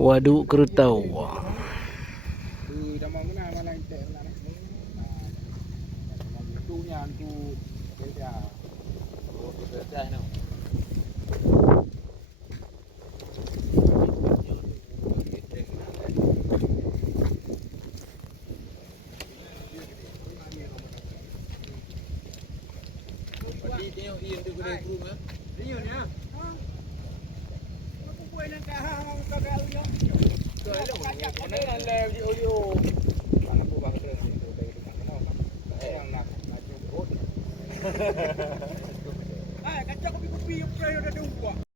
Waduk Kertau. Damang mana mana itu mana ni? Tu nya tu kerja. Oh kerja ni. Di tengok dia tu gede kurung ah. Dia ni ah. Aku buat nak hang kagak uyo. Tu elok mana nak le uyo. Bang aku bang terus itu dari tukang kenal kan. Yang nak maju perut. Ah, kacau kopi-kopi yang ada dua.